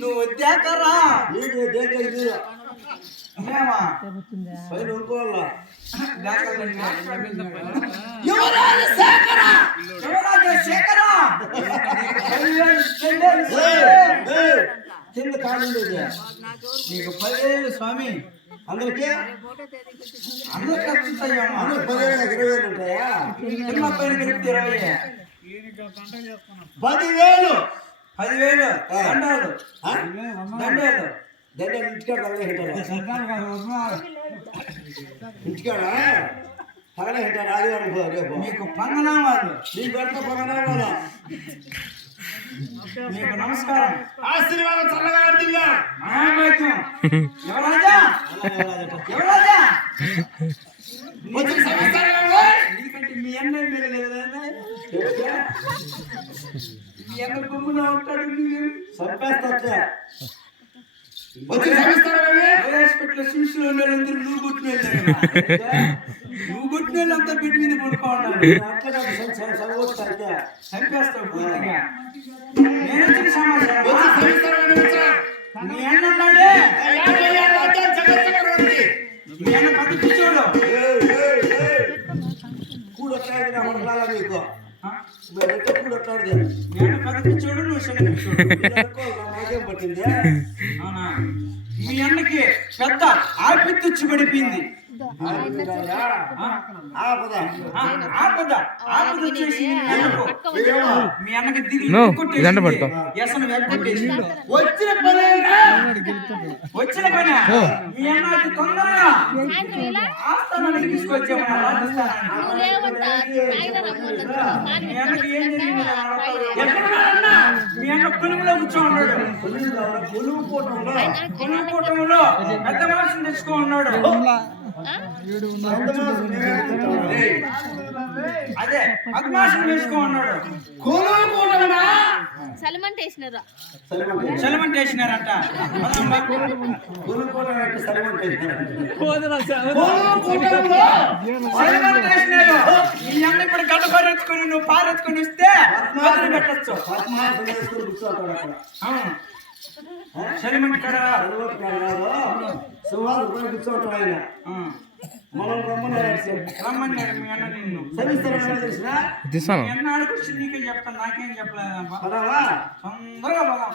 నువ్వు వచ్చాకరా కింద కాదు నీకు 10,000 స్వామి అందరికి అందరికి 10,000 ఉంటాయా చిన్న పైన 20 10,000 దండాలు ఇంటికాడ తగలే పెట్టారు ఆదివారం రేపు మీకు పంగనామాలు నీకు ఎంత పంగనామాలు మీకు నమస్కారం ఆశీర్వాదం చల్లగా అందిగా యువరాజా ఎందుకంటే మీ అన్నయ్య మీద లేదా మీ అన్న గుమ్ములో ఉంటాడు సంపేస్తా చూసిన వాళ్ళందరూ నువ్వు కొట్టిన వాళ్ళంతా బిడ్డ మీద పడుకోవాలి చంపేస్తావు పూర్తిగా నేను వచ్చిన సమాచారం మీ అన్న ఉన్నాడే మీ అన్న పద్ధతిచ్చోడు నేను పద్ధతిచ్చోడు నువ్వు నాకేం పట్టింది అవునా మీ అన్నకి పెద్ద ఆపిత్తుచ్చి పడిపోయింది వచ్చేసి మీ అన్నకి దిగులు వచ్చిన వచ్చిన పని మీ అన్నకి తొందరగా ఆస్థానానికి తీసుకొచ్చామన్నా రాజస్థానానికి. మీ అన్నకి ఏం జరిగింది? మీ అన్న కొలువులో కూర్చో ఉన్నాడు. కొలువు కూటంలో పెద్ద మనిషిని తెచ్చుకో ఉన్నాడు. అదే అద్మాసం వేసుకో ఉన్నాడు. కొలువు కూటమా సెలమెంట్ వేసినారంట. ఈ అన్న ఇప్పుడు గడ్డ పారెత్తుకుని నువ్వు పారెత్తుకుని ఇస్తే మొదలు పెట్టచ్చు. సెలమెంట్ కదా కూర్చోటం ఆయన మనం రమ్మన్నాడు. మీ అన్న నిన్ను ఎన్నాళ్ళకి వచ్చి నీకే చెప్తాను, నాకేం చెప్పలేదమ్మా. తొందరగా పోదాం.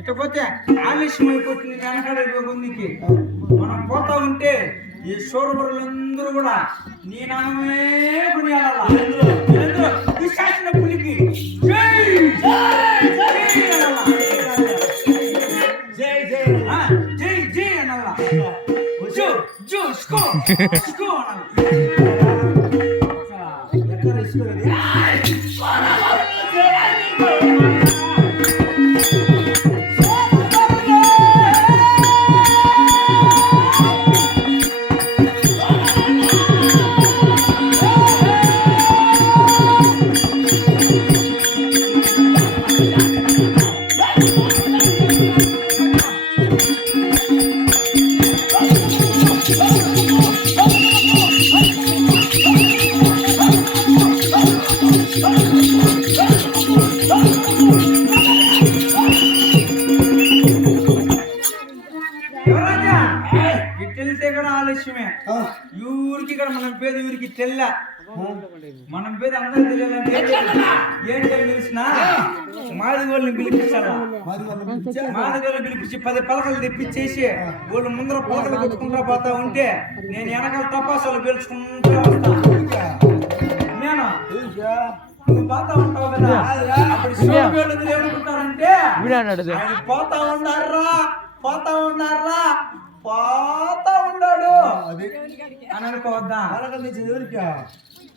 ఇకపోతే ఆలస్యం అయిపోతుంది. వెనకడికి మనం పోతా ఉంటే ఈ శూరబరులందరూ కూడా నీ నామే కొనియాడాల. విశాసిన పులికి జై జై జై జై జై అనాల. జో జో స్కో స్కో అనాల. ఆలస్యమే ఊరికి ఇక్కడ మనం పేద ఊరికి తెల్ల మనం పేద అందరూ తెలియాలంటే ఏం తెలిసినా మాదిగోళ్ళని పిలిపించాలా. మాదిగోళ్ళని పిలిపించి 10 పలకలు తెప్పించేసి వాళ్ళు ముందర పలకలు కొట్టుకుంటా పోతా ఉంటే నేను వెనకాల తపాసాలు పేల్చుకుంటూ వస్తా. నేను నువ్వు పోతా ఉంటావు కదా, అప్పుడు శివగోళ్ళు ఏమనుకుంటారంటే పోతా ఉన్నారా పోతా ఉన్నారా పోతా ఉన్నాడు అని అనుకోవద్దా.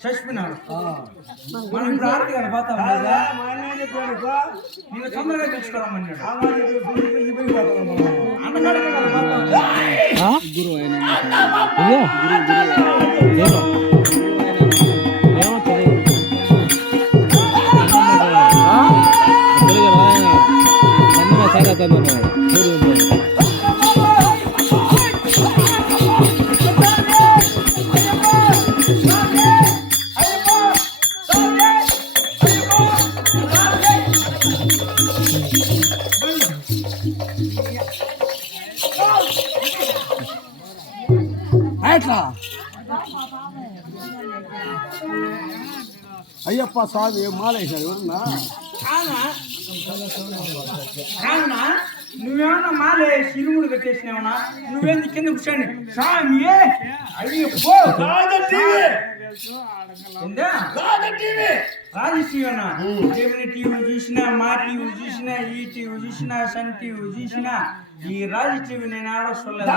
చచ్చిపోయినాడు. మనం ఇప్పుడు ఆడితే కదా పోతా ఉన్నాడా. నేను తొందరగా తెచ్చుకోరమ్మన్నాడు. అన్నగాడు అయ్యప్ప స్వామి మాలేశాడు ఎవరన్నా నువ్వేమన్నా మాలే సిరుముడు కట్టేసినావనా? నువ్వేంది కింద కూర్చోండి స్వామి అయ్యప్పో రాజశ్రీవన్నా. జమిని టీవీ చూసినా, మా టీవీ చూసినా, ఈ టీవీ చూసినా, సన్ టీవీ చూసినా, ఈ రాజు టీవీ నేను ఆడొస్తలేదు.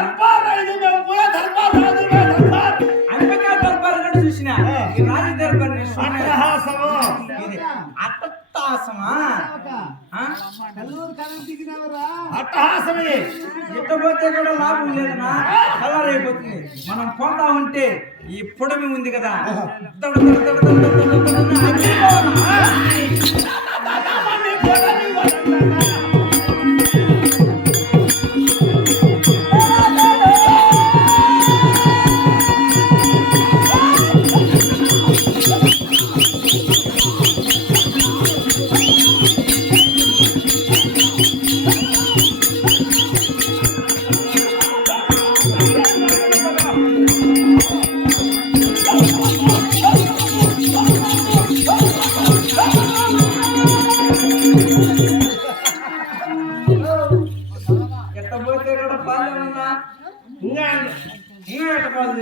అంబికా దర్బార్ కూడా చూసినా, ఈ రాజు దర్బార్ అట్టహాసమే. ఎట్టపోతే కూడా లాభం లేదనా, కలర్ అయిపోతుంది. మనం పోతా ఉంటే ఈ పొడమి ఉంది కదా,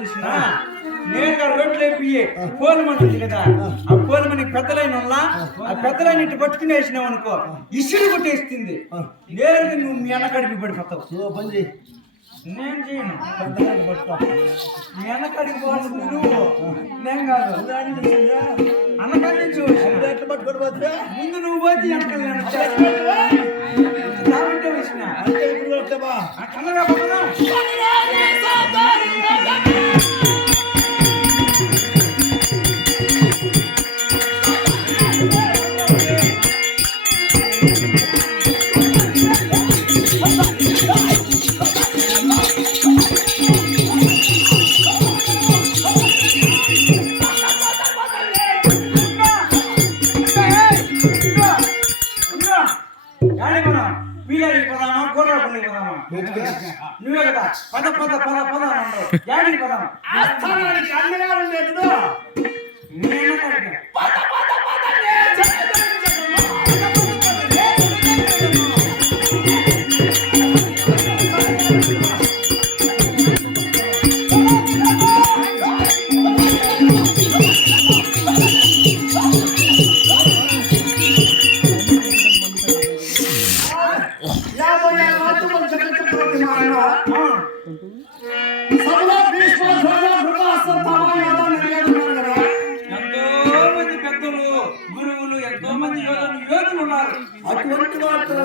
చూసిన నేరుగా రోడ్లు అయిపోయి పోలమని ఉంది కదా, ఆ పోలమని పెద్దలైన వల్ల ఆ పెద్దలైన ఇటు పట్టుకుని వేసినావు అనుకో ఇసురు కొట్టేస్తుంది, నేరుగా నువ్వు మీ అన్నకాడికి పడిపోతావు. నువ్వు పని చేయి. నేను చేయను, పెద్దగా పట్టుకో. మీ అన్నకాడికి పోవాల్సింది నువ్వు, నేను కాదు. అన్నకాడి నుంచి అది ఎట్లా పట్టుకొని పోతే ముందు నువ్వు పోతే వెనకాల నేను కాబట్టి వేసిన అంటే ఇప్పుడు వస్తావా? తొందరగా పోతున్నావు. నువ్వే కదా పద పద పద పద అన్నావు, యాడికి పదాం అన్నగారు లేదు. నేను గురువులు ఎంతో మంది యోధులు ఉన్నారు. అటువంటి వాళ్ళు